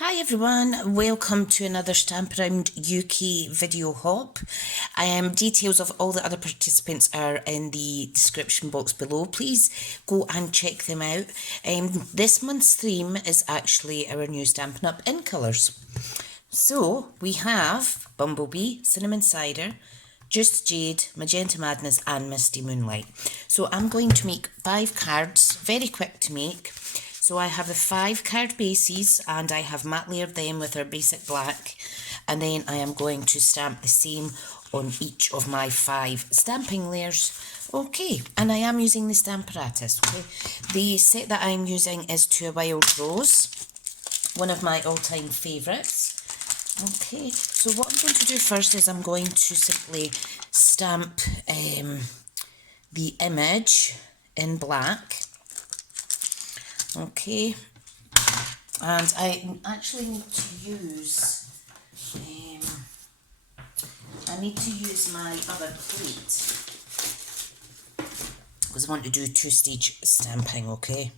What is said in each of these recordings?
Hi everyone, welcome to another Stamp Around UK video hop. Details of all the other participants are in the description box below. Please go and check them out. This month's theme is actually our new Stampin' Up! In colours. So we have Bumblebee, Cinnamon Cider, Just Jade, Magenta Madness and Misty Moonlight. So I'm going to make 5 cards, very quick to make. So I have the 5 card bases and I have matte layered them with our basic black, and then I am going to stamp the same on each of my 5 stamping layers. Okay, and I am using the Stamparatus. Okay, the set that I'm using is To a Wild Rose, one of my all-time favourites. Okay, so what I'm going to do first is I'm going to simply stamp the image in black. Okay, and I actually need to use, my other plate because I want to do 2-stage stamping, okay?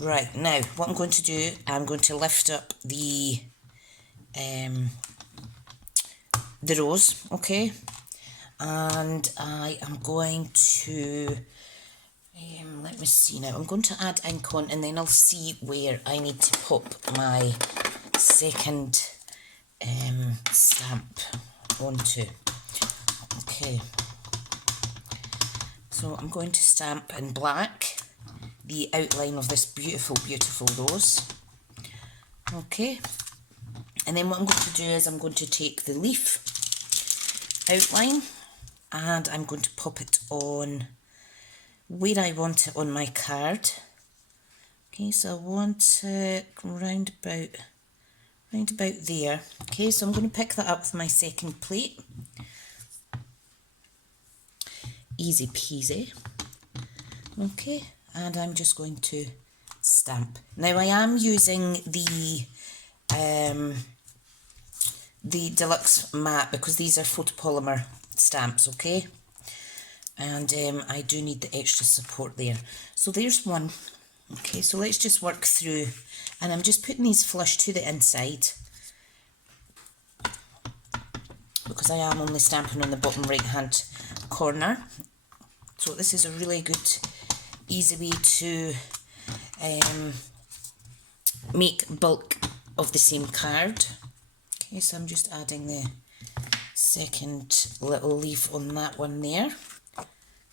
Right, now what I'm going to do, I'm going to lift up the rose, okay? And I am going to let me see now. I'm going to add ink on and then I'll see where I need to pop my second stamp onto. Okay. So I'm going to stamp in black the outline of this beautiful, beautiful rose. Okay. And then what I'm going to do is I'm going to take the leaf outline and I'm going to pop it on where I want it on my card. Okay, so I want it round about there. Okay, so I'm going to pick that up with my second plate. Easy peasy. Okay, and I'm just going to stamp. Now I am using the deluxe matte because these are photopolymer stamps, okay? And I do need the extra support there. So there's one. Okay, so let's just work through, and I'm just putting these flush to the inside because I am only stamping on the bottom right hand corner. So this is a really good, easy way to make bulk of the same card. Okay, so I'm just adding the second little leaf on that one there.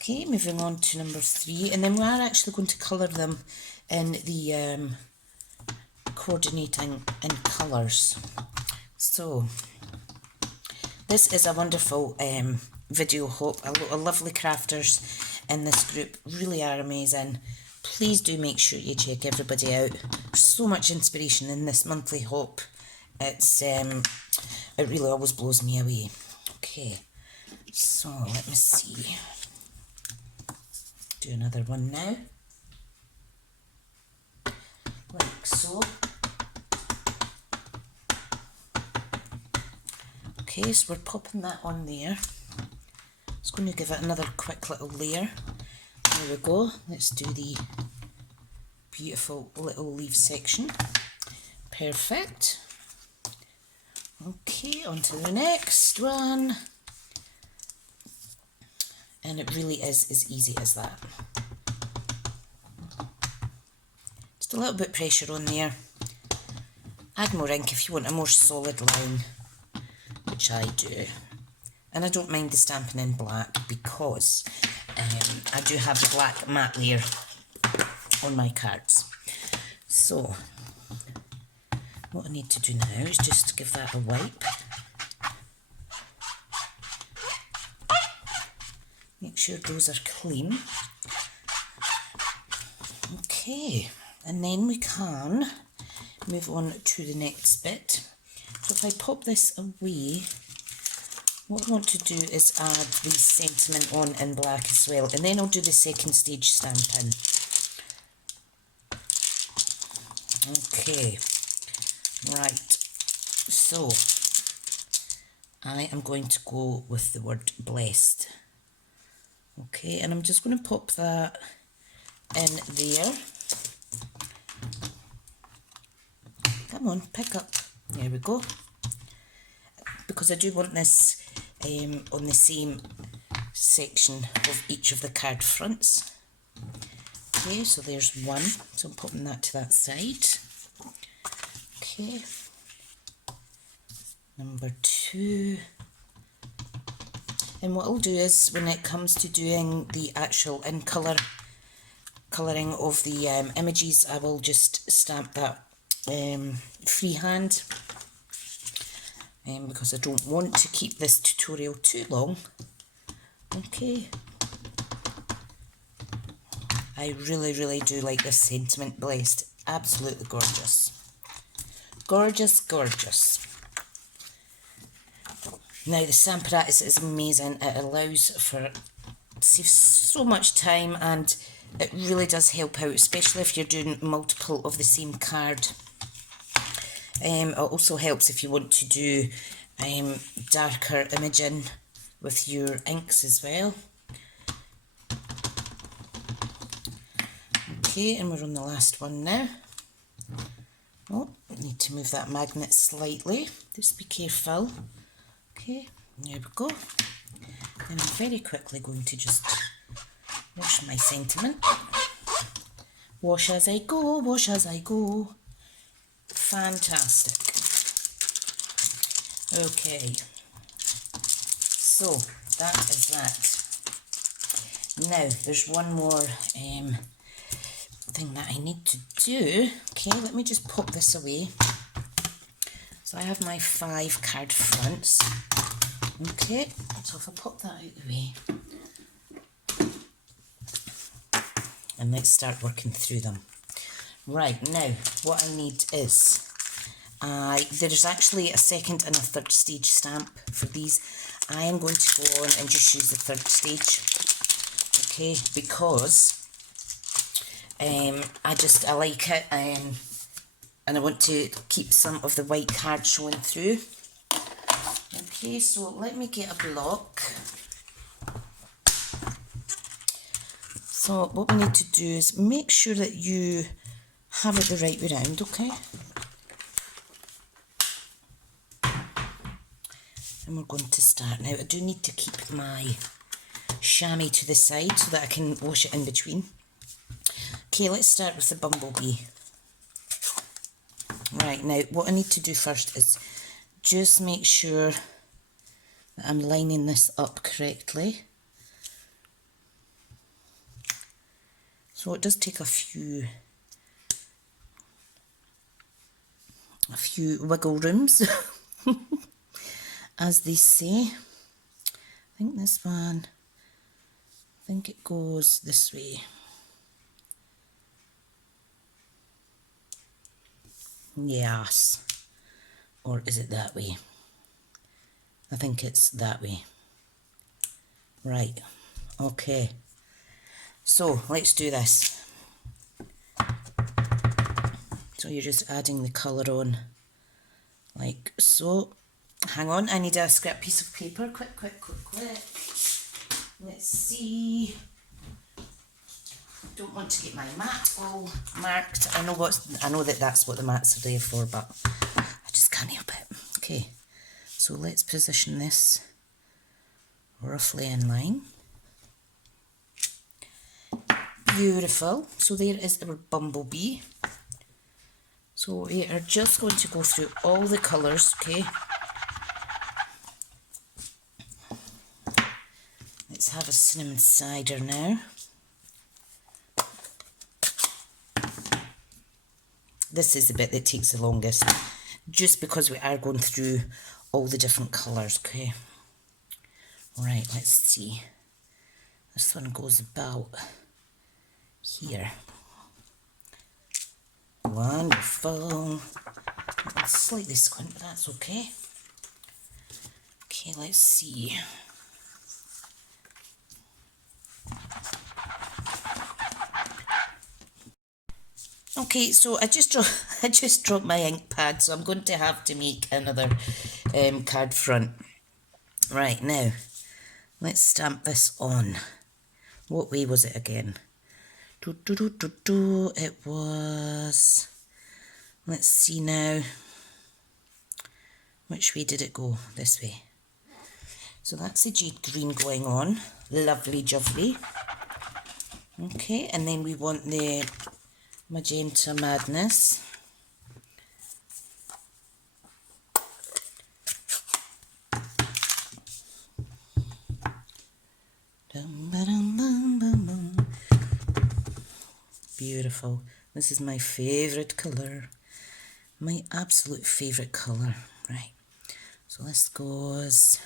Okay, moving on to number 3, and then we are actually going to colour them in the coordinating in colours. So this is a wonderful video hop. A lot of lovely crafters in this group, really are amazing. Please do make sure you check everybody out. There's so much inspiration in this monthly hop. It's it really always blows me away. Okay, so let me see. Do another one now, like so. Okay, so we're popping that on there. Just going to give it another quick little layer. There we go. Let's do the beautiful little leaf section. Perfect. Okay, on to the next one. And it really is as easy as that. Just a little bit of pressure on there. Add more ink if you want a more solid line, which I do. And I don't mind the stamping in black because I do have the black matte layer on my cards. So what I need to do now is just give that a wipe. Make sure those are clean. Okay, and then we can move on to the next bit. So if I pop this away, what I want to do is add the sentiment on in black as well, and then I'll do the second stage stamping. Okay, right, so I am going to go with the word blessed. Okay, and I'm just going to pop that in there. Come on, pick up. There we go. Because I do want this on the same section of each of the card fronts. Okay, so there's one. So I'm putting that to that side. Okay. Number 2. And what I'll do is, when it comes to doing the actual colouring of the images, I will just stamp that freehand, because I don't want to keep this tutorial too long. Okay. I really, really do like this sentiment blessed. Absolutely gorgeous. Gorgeous, gorgeous. Now the Stampin' is amazing. It allows for, saves so much time, and it really does help out, especially if you're doing multiple of the same card. It also helps if you want to do darker imaging with your inks as well. Okay, and we're on the last one now. Oh, need to move that magnet slightly. Just be careful. Okay, there we go. And I'm very quickly going to just wash my sentiment. Wash as I go, wash as I go. Fantastic. Okay, so that is that. Now, there's one more thing that I need to do. Okay, let me just pop this away. So I have my 5 card fronts. Okay, so if I pop that out of the way, and let's start working through them. Right, now what I need is, there's actually a second and a third stage stamp for these. I am going to go on and just use the third stage, okay, because I like it, and I want to keep some of the white card showing through. Okay, so let me get a block. So what we need to do is make sure that you have it the right way round, okay? And we're going to start now. I do need to keep my chamois to the side so that I can wash it in between. Okay, let's start with the bumblebee. Right, now what I need to do first is just make sure that I'm lining this up correctly. So it does take a few wiggle rooms, as they say. I think this one, I think it goes this way. Yes. Or is it that way? I think it's that way. Right. Okay. So let's do this. So you're just adding the colour on like so. Hang on, I need a scrap piece of paper. Quick, quick, quick, quick. Let's see. Don't want to get my mat all marked. I know that that's what the mats are there for, but I just can't help it. Okay, so let's position this roughly in line. Beautiful. So there is our bumblebee. So we are just going to go through all the colours, okay? Let's have a cinnamon cider now. This is the bit that takes the longest, just because we are going through all the different colours, okay? Right, let's see. This one goes about here. Wonderful. It's slightly squint, but that's okay. Okay, let's see. Okay, so I just dropped my ink pad, so I'm going to have to make another card front. Right, now, let's stamp this on. What way was it again? It was Let's see now. Which way did it go? This way. So that's the jade green going on. Lovely jubbly. Okay, and then we want the magenta madness. Beautiful. This is my favourite colour. My absolute favourite colour. Right. So this goes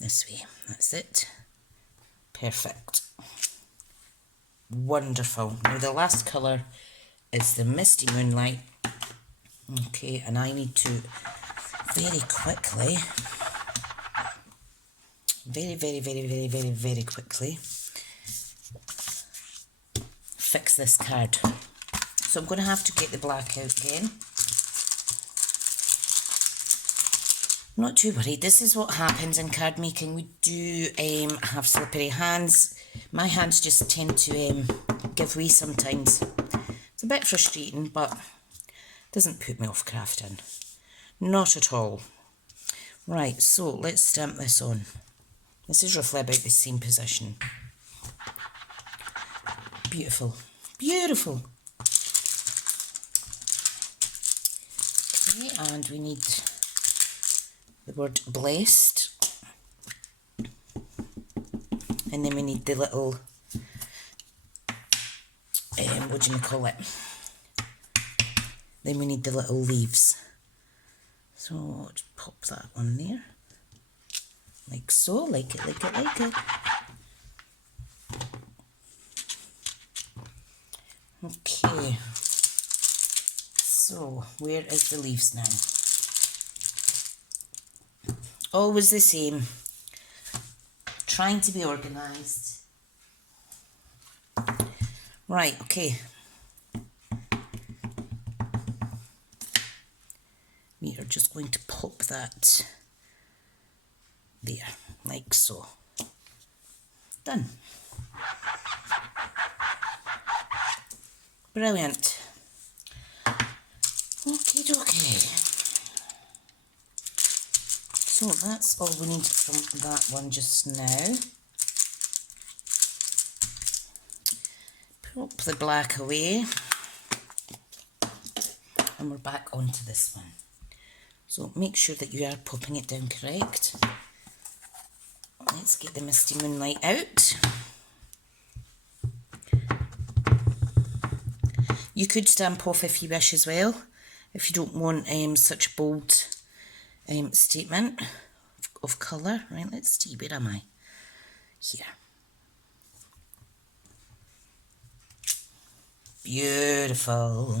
this way. That's it. Perfect. Wonderful. Now the last colour is the Misty Moonlight. Okay, and I need to very quickly, very quickly fix this card. So I'm going to have to get the black out again. Not too worried. This is what happens in card making. We do have slippery hands. My hands just tend to give way sometimes. It's a bit frustrating, but it doesn't put me off crafting. Not at all. Right, so let's stamp this on. This is roughly about the same position. Beautiful. Beautiful. Okay, and we need the word blessed. And then we need the little, what do you call it? Then we need the little leaves. So just pop that on there. Like so, like it, like it, like it. Okay. So, where is the leaves now? Always the same. Trying to be organised. Right, okay. We are just going to pop that there, like so. Done. Brilliant. Okie dokie. So that's all we need from that one just now. Pop the black away. And we're back onto this one. So make sure that you are popping it down correct. Let's get the Misty Moonlight out. You could stamp off if you wish as well, if you don't want such a bold statement of colour. Right, let's see, where am I? Here. Beautiful.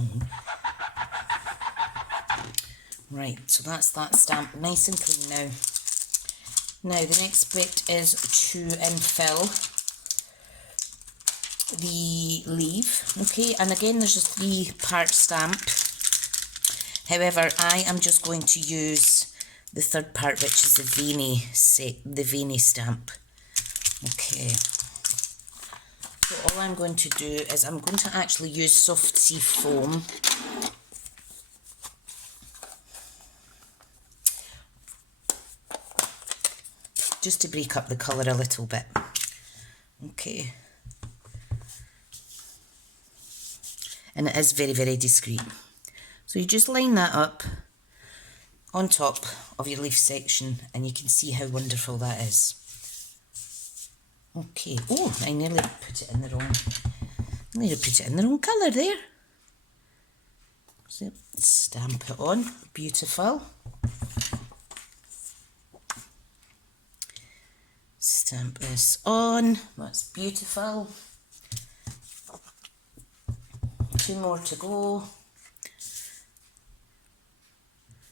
Right, so that's that stamp nice and clean now. Now the next bit is to infill the leaf. Okay, and again there's a 3-part stamp. However, I am just going to use the third part, which is the veiny stamp. Okay. So all I'm going to do is I'm going to actually use soft sea foam. Just to break up the colour a little bit. Okay. And it is very, very discreet. So you just line that up on top of your leaf section and you can see how wonderful that is. Okay. Oh, I nearly put it in the wrong colour there. So stamp it on. Beautiful. Stamp this on. That's beautiful. 2 more to go.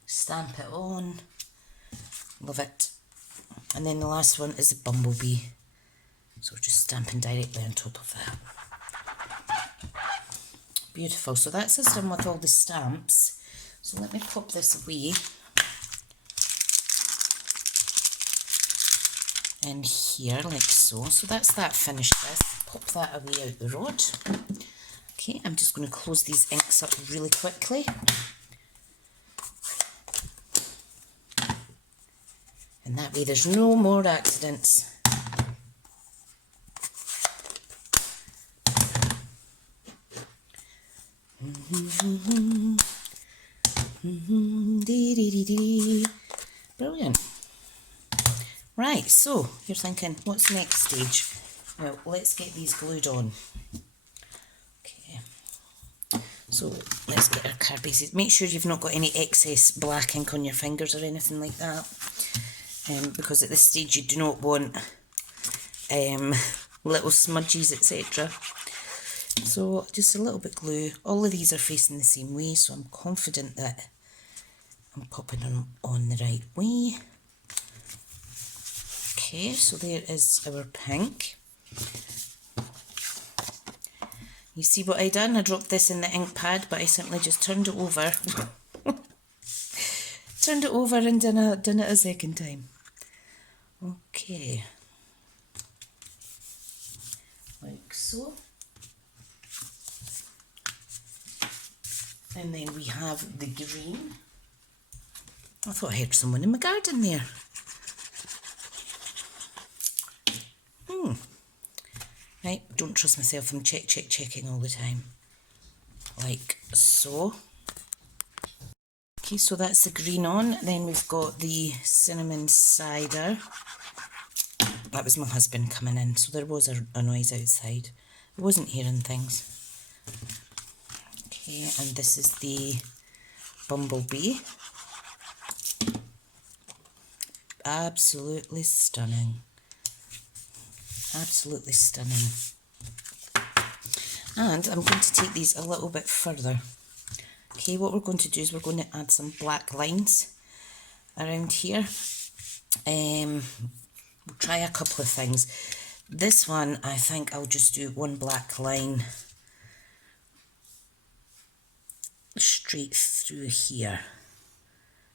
Stamp it on. Love it. And then the last one is the bumblebee. So we're just stamping directly on top of that. Beautiful. So that's us done with all the stamps. So let me pop this away. In here, like so. So that's that finished with. Pop that away out the rod. Okay, I'm just going to close these inks up really quickly. And that way there's no more accidents. Brilliant. Right, so you're thinking, what's the next stage? Well, let's get these glued on. Okay, so let's get our card bases. Make sure you've not got any excess black ink on your fingers or anything like that, because at this stage you do not want little smudges, etc. So just a little bit glue. All of these are facing the same way, so I'm confident that I'm popping them on the right way. Okay, so there is our pink. You see what I done? I dropped this in the ink pad, but I simply just turned it over. Turned it over and done it a second time. Okay. Like so. And then we have the green. I thought I heard someone in my garden there. Right, don't trust myself, I'm checking all the time. Like so. Okay, so that's the green on. Then we've got the cinnamon cider. That was my husband coming in, so there was a noise outside. I wasn't hearing things. Okay, and this is the bumblebee. Absolutely stunning. Absolutely stunning. And I'm going to take these a little bit further. Okay, what we're going to do is we're going to add some black lines around here. We'll try a couple of things. This one, I think I'll just do one black line straight through here.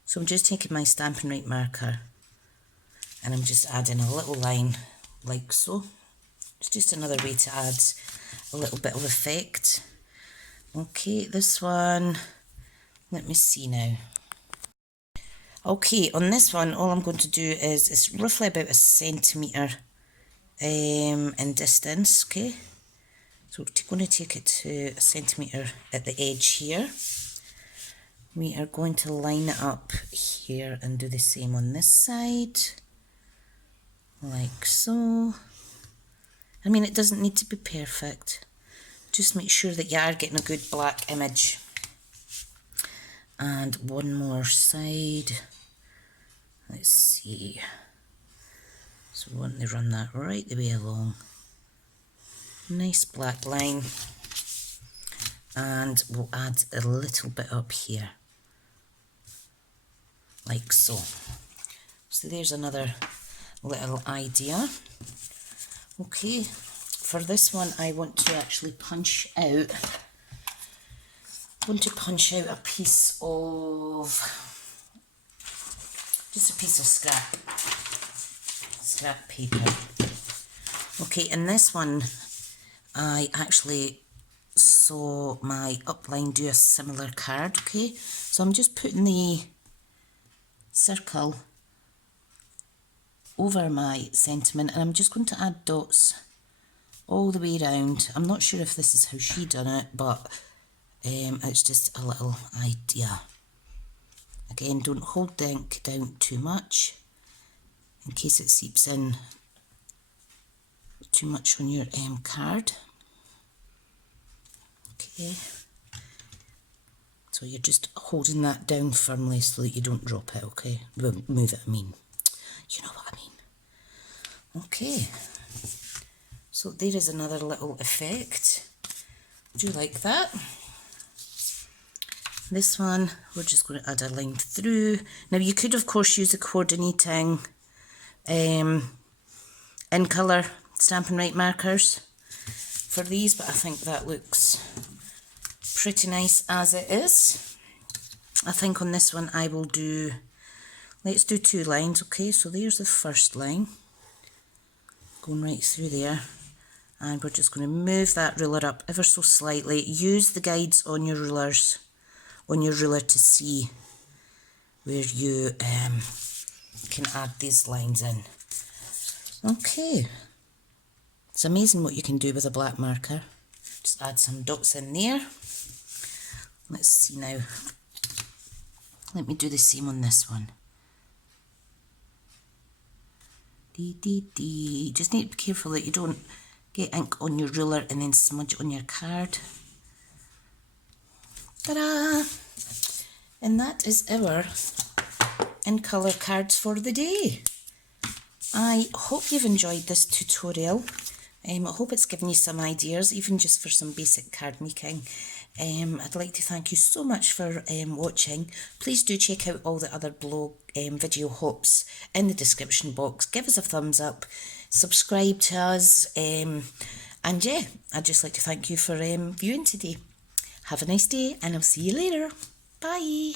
So I'm just taking my Stampin' Right marker and I'm just adding a little line like so. It's just another way to add a little bit of effect. Okay, this one, let me see now. Okay, on this one, all I'm going to do is, it's roughly about 1 centimetre in distance, okay? So we're going to take it to 1 centimetre at the edge here. We are going to line it up here and do the same on this side. Like so. I mean, it doesn't need to be perfect. Just make sure that you are getting a good black image. And one more side. Let's see. So we want to run that right the way along. Nice black line. And we'll add a little bit up here. Like so. So there's another little idea. Okay, for this one I want to actually punch out. I want to punch out a piece of, just a piece of scrap paper. Okay, in this one I actually saw my upline do a similar card, okay? So I'm just putting the circle over my sentiment and I'm just going to add dots all the way around. I'm not sure if this is how she done it, but it's just a little idea. Again, don't hold the ink down too much in case it seeps in too much on your card. Okay, so you're just holding that down firmly so that you don't drop it, okay? Well, move it, I mean. You know what I mean. Okay, so there is another little effect. Do you like that? This one, we're just going to add a line through. Now you could of course use the coordinating in colour Stampin' Right markers for these, but I think that looks pretty nice as it is. I think on this one I will do, let's do 2 lines, okay? So there's the first line, going right through there. And we're just going to move that ruler up ever so slightly. Use the guides on your ruler to see where you can add these lines in. Okay, it's amazing what you can do with a black marker. Just add some dots in there. Let's see now. Let me do the same on this one. Just need to be careful that you don't get ink on your ruler and then smudge it on your card. Ta-da! And that is our in colour cards for the day. I hope you've enjoyed this tutorial. I hope it's given you some ideas, even just for some basic card making. I'd like to thank you so much for watching. Please do check out all the other blog video hops in the description box. Give us a thumbs up, subscribe to us, and yeah, I'd just like to thank you for viewing today. Have a nice day, and I'll see you later. Bye.